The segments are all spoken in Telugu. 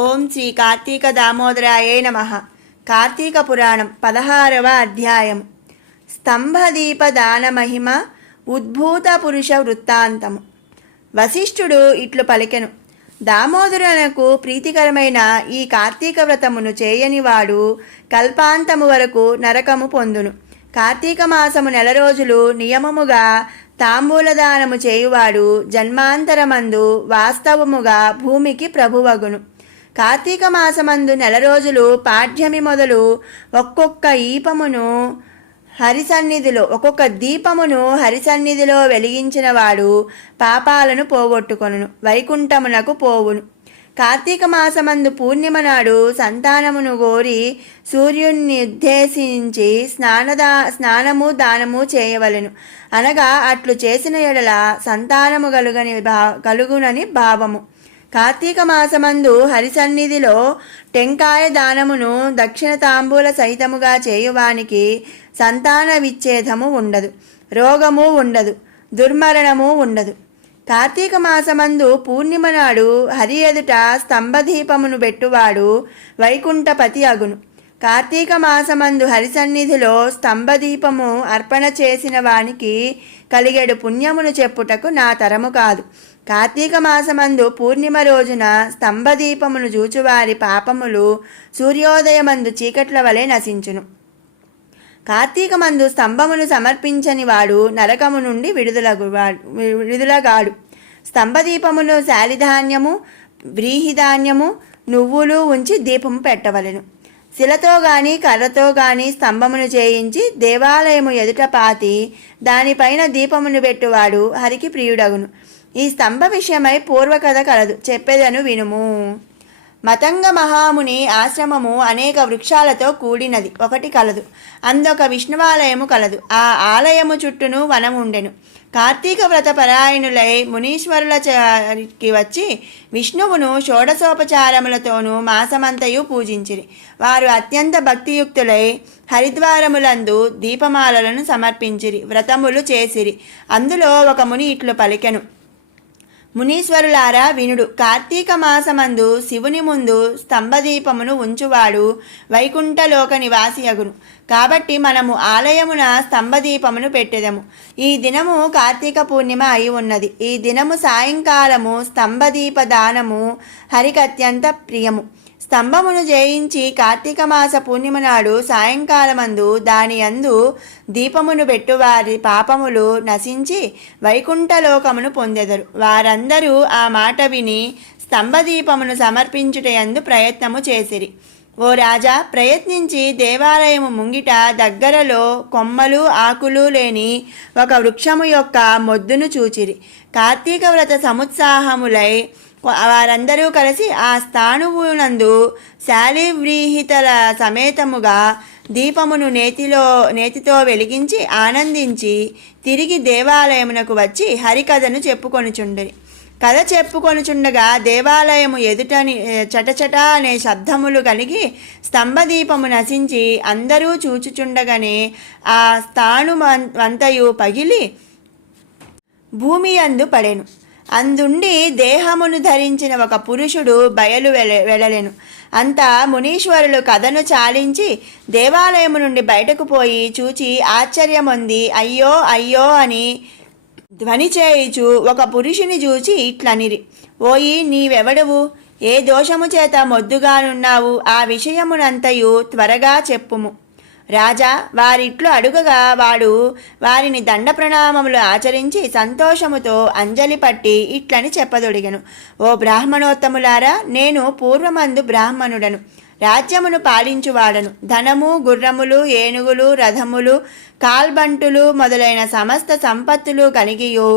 ఓం శ్రీ కార్తీక దామోదరాయే నమ. కార్తీక పురాణం 16వ అధ్యాయము. స్తంభదీప దాన మహిమ ఉద్భూత పురుష వృత్తాంతము. వశిష్ఠుడు ఇట్లు పలికెను. దామోదరునకు ప్రీతికరమైన ఈ కార్తీక వ్రతమును చేయనివాడు కల్పాంతము వరకు నరకము పొందును. కార్తీక మాసము 9 రోజులు నియమముగా తాంబూలదానము చేయువాడు జన్మాంతరమందు వాస్తవముగా భూమికి ప్రభువగును. కార్తీక మాసమందు 9 రోజులు పాఠ్యమి మొదలు ఒక్కొక్క దీపమును హరిసన్నిధిలో వెలిగించిన వాడు పాపాలను పోగొట్టుకొనును, వైకుంఠమునకు పోవును. కార్తీక మాసమందు పూర్ణిమ నాడు సంతానమును గోరి సూర్యుని ఉద్దేశించి స్నానము దానము చేయవలెను. అనగా అట్లు చేసిన ఎడల సంతానము కలుగునని భావము. కార్తీక మాసమందు హరిసన్నిధిలో టెంకాయ దానమును దక్షిణ తాంబూల సహితముగా చేయువానికి సంతాన విచ్ఛేదము ఉండదు, రోగము ఉండదు, దుర్మరణము ఉండదు. కార్తీక మాసమందు పూర్ణిమ నాడు హరి ఎదుట స్తంభదీపమును పెట్టువాడు వైకుంఠపతి అగును. కార్తీక మాసమందు హరిసన్నిధిలో స్తంభదీపము అర్పణ చేసిన వానికి కలిగేడు పుణ్యమును చెప్పుటకు నా తరము కాదు. కార్తీక మాసమందు పూర్ణిమ రోజున స్తంభదీపమును చూచువారి పాపములు సూర్యోదయమందు చీకట్ల వలె నశించును. కార్తీక మందు స్తంభమును సమర్పించని వాడు నరకము నుండి విడుదలగాడు. స్తంభదీపమును శాలిధాన్యము, వ్రీహిధాన్యము, నువ్వులు ఉంచి దీపము పెట్టవలెను. శిలతో గాని కర్రతో గాని స్తంభమును చేయించి దేవాలయము ఎదుట పాతి దానిపైన దీపమును పెట్టువాడు హరికి ప్రియుడగును. ఈ స్తంభ విషయమై పూర్వకథ కలదు, చెప్పేదను వినుము. మతంగ మహాముని ఆశ్రమము అనేక వృక్షాలతో కూడినది ఒకటి కలదు. అందొక విష్ణువాలయము కలదు. ఆ ఆలయము చుట్టూను వనముండెను. కార్తీక వ్రత పరాయణులై మునీశ్వరులకి వచ్చి విష్ణువును షోడశోపచారములతోనూ మాసమంతయు పూజించిరి. వారు అత్యంత భక్తియుక్తులై హరిద్వారములందు దీపమాలలను సమర్పించిరి, వ్రతములు చేసిరి. అందులో ఒక ముని ఇట్లు పలికెను. మునీశ్వరులారా వినుడు. కార్తీక మాసమందు శివుని ముందు స్తంభదీపమును ఉంచువాడు వైకుంఠలోక నివాసి అగును. కాబట్టి మనము ఆలయమున స్తంభదీపమును పెట్టెదము. ఈ దినము కార్తీక పూర్ణిమ అయి ఉన్నది. ఈ దినము సాయంకాలము స్తంభదీప దానము హరికి అత్యంత ప్రియము. స్తంభమును జయించి కార్తీక మాస పూర్ణిమ నాడు సాయంకాలమందు దాని యందు దీపమును పెట్టువారి పాపములు నశించి వైకుంఠలోకమును పొందెదరు. వారందరూ ఆ మాట విని స్తంభదీపమును సమర్పించుటయందు ప్రయత్నము చేసిరి. ఓ రాజా, ప్రయత్నించి దేవాలయము ముంగిట దగ్గరలో కొమ్మలు ఆకులు లేని ఒక వృక్షము యొక్క మొద్దును చూచిరి. కార్తీక వ్రత సముత్సాహములై వారందరూ కలిసి ఆ స్థాణువునందు శాలివ్రీహితల సమేతముగా దీపమును నేతితో వెలిగించి ఆనందించి తిరిగి దేవాలయమునకు వచ్చి హరికథను చెప్పుకొనుచుండిరి. కథ చెప్పుకొనుచుండగా దేవాలయము ఎదుటని చటచట అనే శబ్దములు కలిగి స్తంభదీపము నశించి అందరూ చూచుచుండగానే ఆ స్థాణువంతయు పగిలి భూమి యందు పడెను. అందుండి దేహమును ధరించిన ఒక పురుషుడు బయలు వెళ్ళలెను. అంతా మునీశ్వరులు కథను చాలించి దేవాలయము నుండి బయటకు పోయి చూచి ఆశ్చర్యమొంది అయ్యో అయ్యో అని ధ్వని చేయుచు ఒక పురుషుని చూచి ఇట్లనిరి. ఓయి, నీవెవడవు? ఏ దోషము చేత మొద్దుగానున్నావు? ఆ విషయమునంతయు త్వరగా చెప్పుము. రాజా, వారిట్లు అడుగగా వాడు వారిని దండ ప్రణామములు ఆచరించి సంతోషముతో అంజలి పట్టి ఇట్లని చెప్పదొడిగను. ఓ బ్రాహ్మణోత్తములారా, నేను పూర్వమందు బ్రాహ్మణుడను, రాజ్యమును పాలించువాడను. ధనము, గుర్రములు, ఏనుగులు, రథములు, కాల్బంటులు మొదలైన సమస్త సంపత్తులు కలిగియు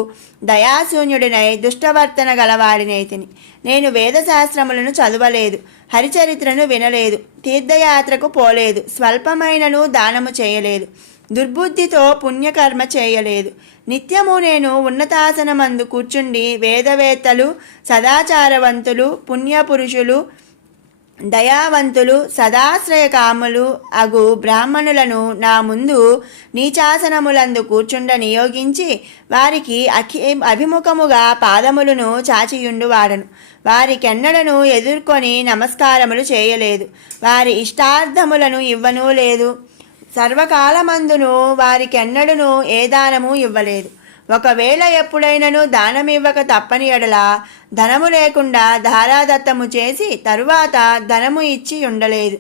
దయాశూన్యుడినై దుష్టవర్తన గలవాడినైతిని. నేను వేదశాస్త్రములను చదవలేదు, హరిచరిత్రను వినలేదు, తీర్థయాత్రకు పోలేదు, స్వల్పమైనను దానము చేయలేదు, దుర్బుద్ధితో పుణ్యకర్మ చేయలేదు. నిత్యము నేను ఉన్నతాసనమందు కూర్చుండి వేదవేత్తలు, సదాచారవంతులు, పుణ్యపురుషులు, దయావంతులు సదాశ్రయకాములు అగు బ్రాహ్మణులను నా ముందు నీచాసనములందు కూర్చుండ నియోగించి వారికి అభిముఖముగా పాదములను చాచియుండువాడను. వారికెన్నడను ఎదుర్కొని నమస్కారములు చేయలేదు. వారి ఇష్టార్థములను ఇవ్వనూ లేదు. సర్వకాలమందును వారికెన్నడను ఏ దానము ఇవ్వలేదు. ఒకవేళ ఎప్పుడైనను దానమివ్వక తప్పని ఎడల ధనము లేకుండా ధారాదత్తము చేసి తరువాత ధనము ఇచ్చి ఉండలేదు.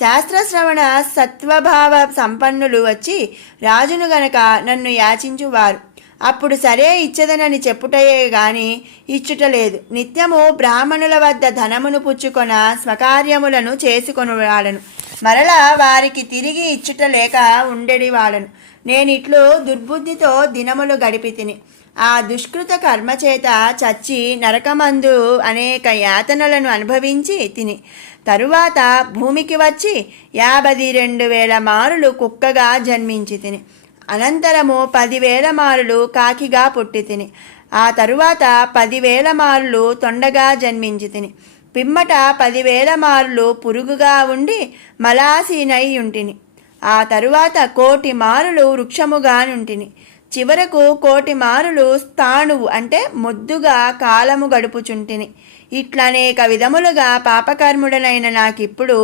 శాస్త్రశ్రవణ సత్వభావ సంపన్నులు వచ్చి రాజును గనక నన్ను యాచించువారు. అప్పుడు సరే ఇచ్చదనని చెప్పుటయే గాని ఇచ్చుటలేదు. నిత్యము బ్రాహ్మణుల వద్ద ధనమును పుచ్చుకొన స్వకార్యములను చేసుకొనువాడను. మరలా వారికి తిరిగి ఇచ్చుట లేక ఉండేవాడను. నేనిట్లు దుర్బుద్ధితో దినములు గడిపి తిని ఆ దుష్కృత కర్మచేత చచ్చి నరకమందు అనేక యాతనలను అనుభవించి తిని తరువాత భూమికి వచ్చి 52,000 మారులు కుక్కగా జన్మించి తిని అనంతరము 10,000 మారులు కాకిగా పుట్టి తిని ఆ తరువాత 10,000 మారులు తొండగా జన్మించి తిని పిమ్మట 10,000 మారులు పురుగుగా ఉండి మలాసీనై ఉంటిని. ఆ తరువాత 1,000,000 మారులు వృక్షముగా నుంటిని. చివరకు 1,000,000 మారులు స్థాణువు అంటే మొద్దుగా కాలము గడుపుచుంటిని. ఇట్లనేక విధములుగా పాపకర్ముడనైన నాకిప్పుడు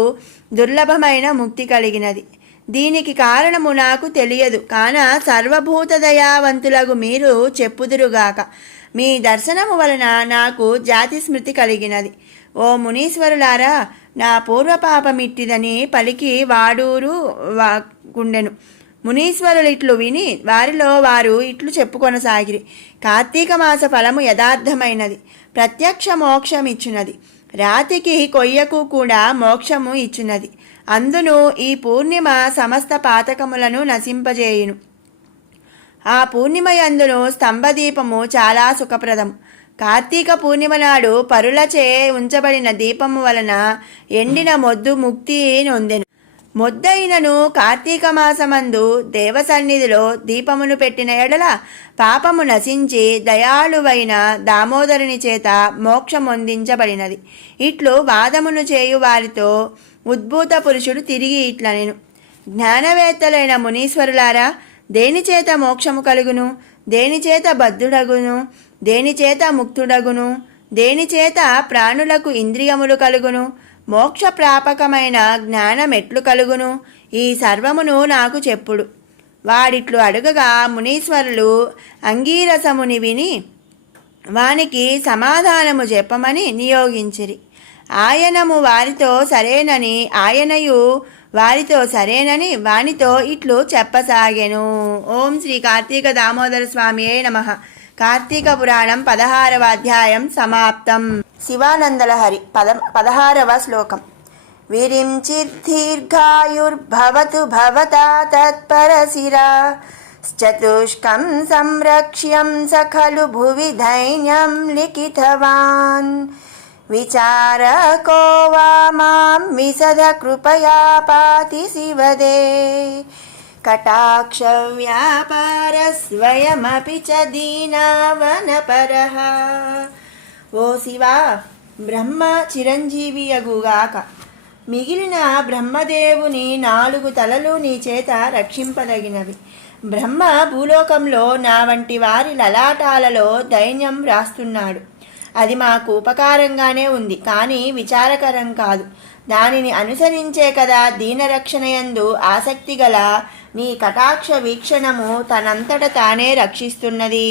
దుర్లభమైన ముక్తి కలిగినది. దీనికి కారణము నాకు తెలియదు కాన సర్వభూత దయావంతులగు మీరు చెప్పుదురుగాక. మీ దర్శనము వలన నాకు జాతి స్మృతి కలిగినది. ఓ మునీశ్వరులారా, నా పూర్వపాపమిట్టిదని పలికి వాడూరు గుండెను. మునీశ్వరులు ఇట్లు విని వారిలో వారు ఇట్లు చెప్పుకొనసాగిరి. కార్తీక మాస ఫలము యథార్థమైనది, ప్రత్యక్ష మోక్షం ఇచ్చున్నది. రాతికి కొయ్యకు కూడా మోక్షము ఇచ్చున్నది. అందును ఈ పూర్ణిమ సమస్త పాతకములను నశింపజేయును. ఆ పూర్ణిమయందును స్తంభదీపము చాలా సుఖప్రదము. కార్తీక పూర్ణిమ నాడు పరులచే ఉంచబడిన దీపము వలన ఎండిన మొద్దు ముక్తి నొందెను. మొద్దైనను కార్తీక మాసమందు దేవసన్నిధిలో దీపమును పెట్టిన ఎడల పాపము నశించి దయాళువైన దామోదరుని చేత మోక్షమొందించబడినది. ఇట్లు వాదమును చేయు వారితో ఉద్భూత పురుషుడు తిరిగి ఇట్లనెను. జ్ఞానవేత్తలైన మునీశ్వరులారా, దేనిచేత మోక్షము కలుగును? దేనిచేత బద్ధుడగును? దేనిచేత ముక్తుడగును? దేనిచేత ప్రాణులకు ఇంద్రియములు కలుగును? మోక్ష ప్రాపకమైన జ్ఞానమెట్లు కలుగును? ఈ సర్వమును నాకు చెప్పుడు. వాడిట్లు అడుగగా మునీశ్వరులు అంగీరసముని విని వానికి సమాధానము చెప్పమని నియోగించిరి. ఆయనము వారితో సరేనని ఆయనయు వారితో సరేనని వానితో ఇట్లు చెప్పసాగెను. ఓం శ్రీ కార్తీక దామోదర స్వామియే నమః. కార్తీక పురాణం 16వ అధ్యాయం సమాప్తం. శివానందలహరి 16వ శ్లోకం. విరించిద్దీర్ఘాయుర్భవతు భవతా తత్పరశిరా చతుష్కం సంరక్ష్యం సఖలు భువి దైన్యం లిఖితవాన్ విచారకో వా మాం విశద కృపయా పాతి శివదే కటాక్ష వ్యాపార స్వయమపి చ దీనావనపరః. ఓ శివా, బ్రహ్మ చిరంజీవియగుగాక. మిగిలిన బ్రహ్మదేవుని 4 తలలు నీ చేత రక్షింపదగినవి. బ్రహ్మ భూలోకంలో నా వంటి వారి లలాటాలలో దైన్యం రాస్తున్నాడు. అది మాకు ఉపకారంగానే ఉంది, కానీ విచారకరం కాదు. దానిని అనుసరించే కదా దీనరక్షణయందు ఆసక్తి గల నీ కటాక్ష వీక్షణము తనంతట తానే రక్షిస్తున్నది.